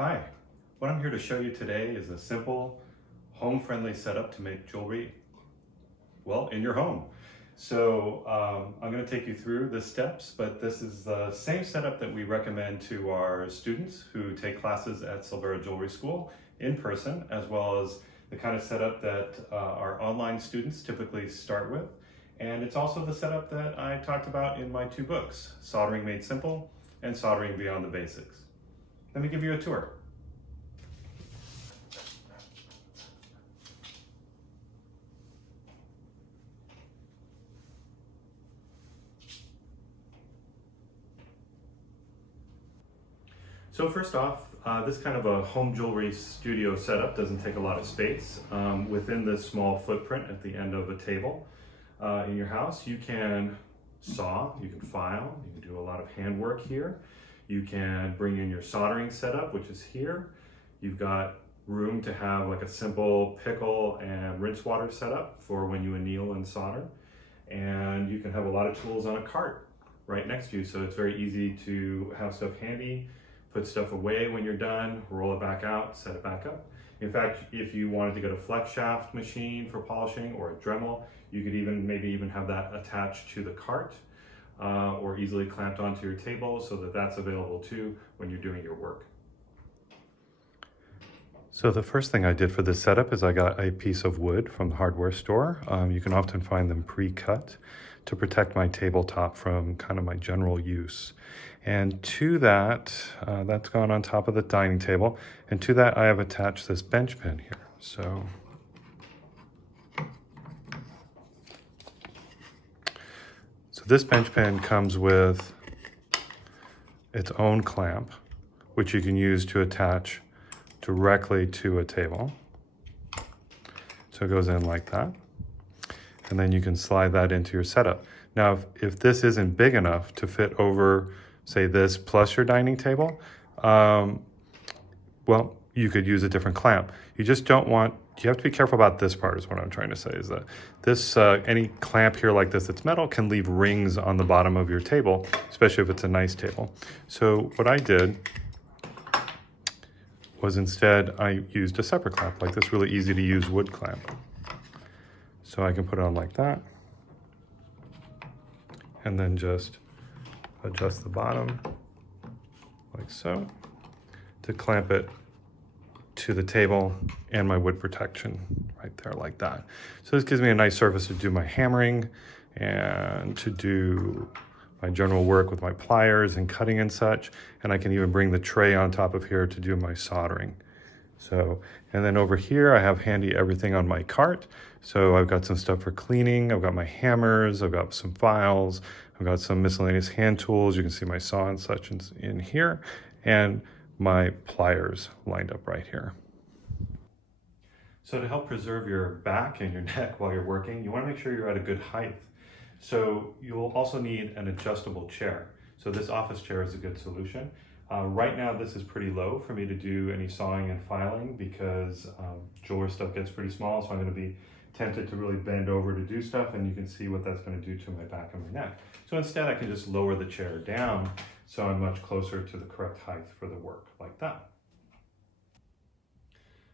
Hi, what I'm here to show you today is a simple, home-friendly setup to make jewelry, well, in your home. So I'm going to take you through the steps, but this is the same setup that we recommend to our students who take classes at Silvera Jewelry School in person, as well as the kind of setup that our online students typically start with. And it's also the setup that I talked about in my two books, Soldering Made Simple and Soldering Beyond the Basics. Let me give you a tour. So first off, this kind of a home jewelry studio setup doesn't take a lot of space. Within this small footprint at the end of a table in your house, you can saw, you can file, you can do a lot of handwork here. You can bring in your soldering setup, which is here. You've got room to have like a simple pickle and rinse water setup for when you anneal and solder. And you can have a lot of tools on a cart right next to you, so it's very easy to have stuff handy, put stuff away when you're done, roll it back out, set it back up. In fact, if you wanted to get a flex shaft machine for polishing or a Dremel, you could maybe even have that attached to the cart or easily clamped onto your table so that that's available too when you're doing your work. So the first thing I did for this setup is I got a piece of wood from the hardware store. You can often find them pre-cut to protect my tabletop from kind of my general use. And to that, that's gone on top of the dining table. And to that, I have attached this bench pin here. So this bench pin comes with its own clamp, which you can use to attach directly to a table. So it goes in like that. And then you can slide that into your setup. Now, if this isn't big enough to fit over, say, this plus your dining table, well, you could use a different clamp. You just don't want, you have to be careful about this part is what I'm trying to say, is that this, any clamp here like this that's metal can leave rings on the bottom of your table, especially if it's a nice table. So what I did was instead I used a separate clamp, like this really easy to use wood clamp. So I can put it on like that, and then just adjust the bottom like so to clamp it to the table and my wood protection right there like that. So this gives me a nice surface to do my hammering and to do my general work with my pliers and cutting and such. And I can even bring the tray on top of here to do my soldering. So, and then over here I have handy everything on my cart. So I've got some stuff for cleaning, I've got my hammers, I've got some files, I've got some miscellaneous hand tools. You can see my saw and such in here, and my pliers lined up right here. So to help preserve your back and your neck while you're working, you want to make sure you're at a good height. So you'll also need an adjustable chair. So this office chair is a good solution. Right now this is pretty low for me to do any sawing and filing because jewelry stuff gets pretty small, so I'm going to be tempted to really bend over to do stuff, and you can see what that's going to do to my back and my neck. So instead I can just lower the chair down so I'm much closer to the correct height for the work, like that.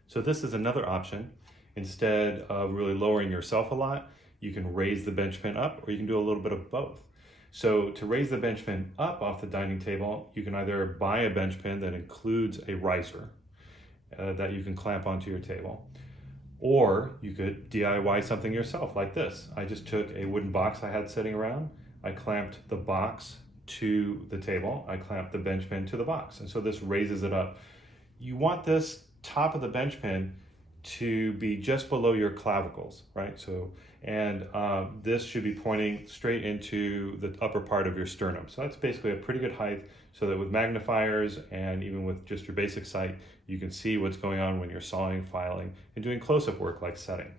So this is another option. Instead of really lowering yourself a lot, you can raise the bench pin up, or you can do a little bit of both. So to raise the bench pin up off the dining table, you can either buy a bench pin that includes a riser that you can clamp onto your table, or you could DIY something yourself like this. I just took a wooden box I had sitting around, I clamped the box to the table, I clamped the bench pin to the box, and so this raises it up. You want this top of the bench pin to be just below your clavicles, right? So, and this should be pointing straight into the upper part of your sternum. So that's basically a pretty good height, so that with magnifiers and even with just your basic sight, you can see what's going on when you're sawing, filing, and doing close-up work like setting.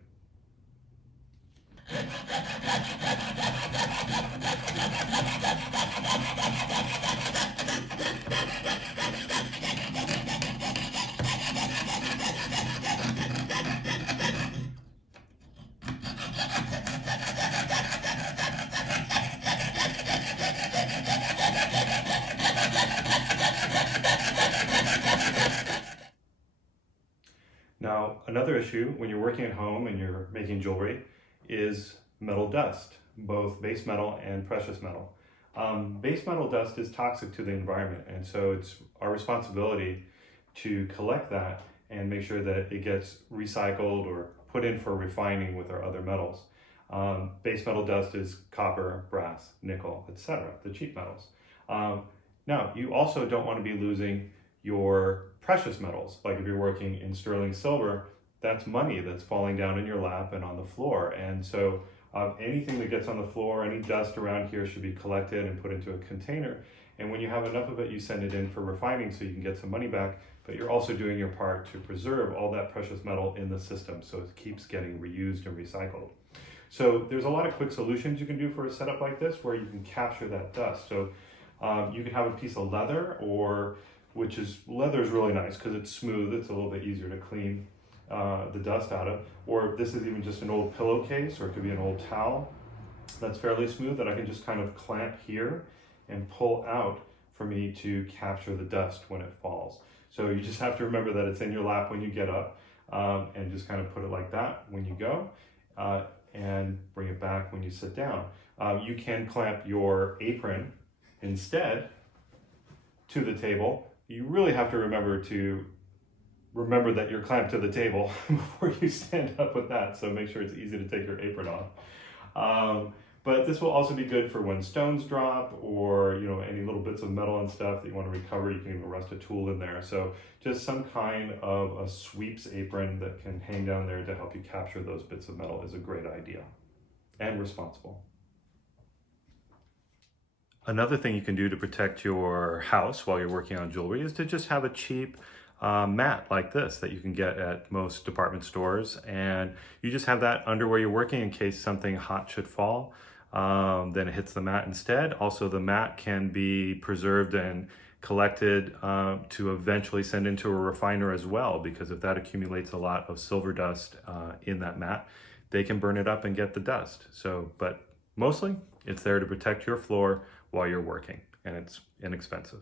Another issue when you're working at home and you're making jewelry is metal dust, both base metal and precious metal. Base metal dust is toxic to the environment, and so it's our responsibility to collect that and make sure that it gets recycled or put in for refining with our other metals. Base metal dust is copper, brass, nickel, etc., the cheap metals. Now, you also don't want to be losing your precious metals. Like if you're working in sterling silver, that's money that's falling down in your lap and on the floor. And so anything that gets on the floor, any dust around here should be collected and put into a container. And when you have enough of it, you send it in for refining so you can get some money back, but you're also doing your part to preserve all that precious metal in the system so it keeps getting reused and recycled. So there's a lot of quick solutions you can do for a setup like this where you can capture that dust. So you can have a piece of leather, leather is really nice because it's smooth, it's a little bit easier to clean the dust out of. Or this is even just an old pillowcase, or it could be an old towel that's fairly smooth that I can just kind of clamp here and pull out for me to capture the dust when it falls. So you just have to remember that it's in your lap when you get up, and just kind of put it like that when you go, and bring it back when you sit down. You can clamp your apron instead to the table. You really have to remember that you're clamped to the table before you stand up with that, so make sure it's easy to take your apron off. But this will also be good for when stones drop, or any little bits of metal and stuff that you want to recover. You can even rest a tool in there. So just some kind of a sweeps apron that can hang down there to help you capture those bits of metal is a great idea and responsible. Another thing you can do to protect your house while you're working on jewelry is to just have a cheap mat like this that you can get at most department stores, and you just have that under where you're working in case something hot should fall. Then it hits the mat instead. Also, the mat can be preserved and collected to eventually send into a refiner as well, because if that accumulates a lot of silver dust in that mat, they can burn it up and get the dust. But mostly it's there to protect your floor while you're working, and it's inexpensive.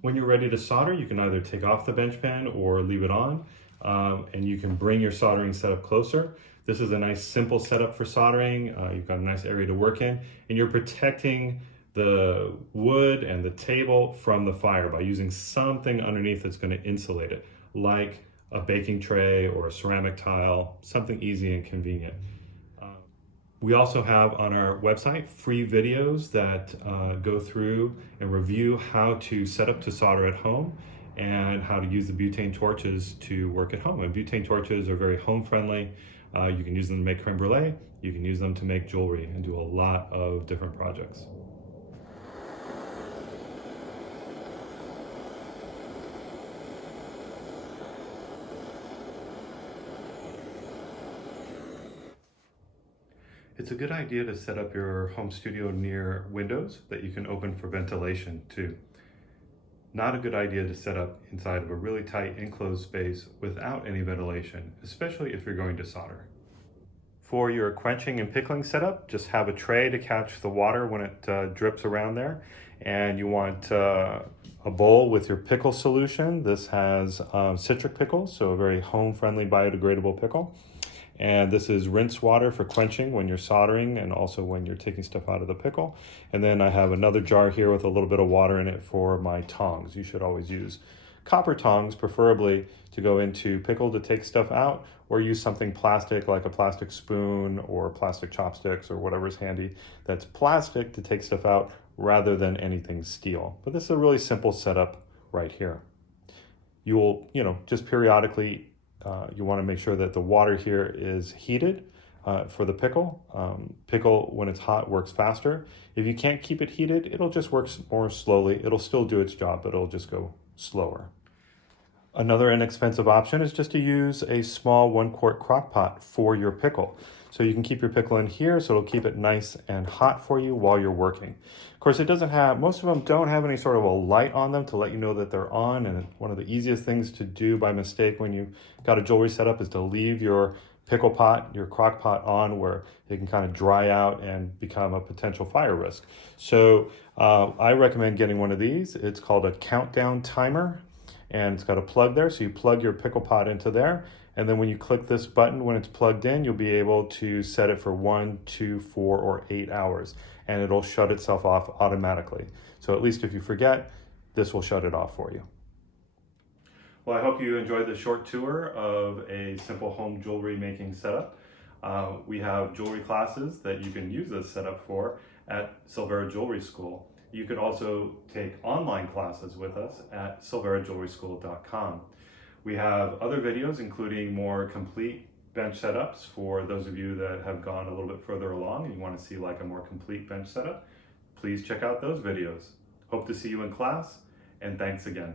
When you're ready to solder, you can either take off the bench pen or leave it on, and you can bring your soldering setup closer. This is a nice simple setup for soldering. You've got a nice area to work in, and you're protecting the wood and the table from the fire by using something underneath that's going to insulate it, like a baking tray or a ceramic tile, something easy and convenient. We also have on our website free videos that go through and review how to set up to solder at home and how to use the butane torches to work at home. And butane torches are very home friendly. You can use them to make creme brulee, you can use them to make jewelry and do a lot of different projects. It's a good idea to set up your home studio near windows that you can open for ventilation too. Not a good idea to set up inside of a really tight enclosed space without any ventilation, especially if you're going to solder. For your quenching and pickling setup, just have a tray to catch the water when it drips around there. And you want a bowl with your pickle solution. This has citric pickles, so a very home-friendly biodegradable pickle. And this is rinse water for quenching when you're soldering and also when you're taking stuff out of the pickle. And then I have another jar here with a little bit of water in it for my tongs. You should always use copper tongs, preferably to go into pickle to take stuff out, or use something plastic like a plastic spoon or plastic chopsticks or whatever's handy that's plastic to take stuff out rather than anything steel. But this is a really simple setup right here. You will, just periodically you want to make sure that the water here is heated for the pickle. Pickle, when it's hot, works faster. If you can't keep it heated, it'll just work more slowly. It'll still do its job, but it'll just go slower. Another inexpensive option is just to use a small 1-quart crock pot for your pickle. So you can keep your pickle in here, so it'll keep it nice and hot for you while you're working. Of course, most of them don't have any sort of a light on them to let you know that they're on, and one of the easiest things to do by mistake when you got a jewelry setup is to leave your pickle pot, your crock pot on where it can kind of dry out and become a potential fire risk. So I recommend getting one of these. It's called a countdown timer, and it's got a plug there, so you plug your pickle pot into there, And then when you click this button, when it's plugged in, you'll be able to set it for 1, 2, 4, or 8 hours, and it'll shut itself off automatically. So at least if you forget, this will shut it off for you. Well, I hope you enjoyed the short tour of a simple home jewelry making setup. We have jewelry classes that you can use this setup for at Silvera Jewelry School. You could also take online classes with us at silverajewelryschool.com. We have other videos, including more complete bench setups for those of you that have gone a little bit further along and you want to see like a more complete bench setup. Please check out those videos. Hope to see you in class, and thanks again.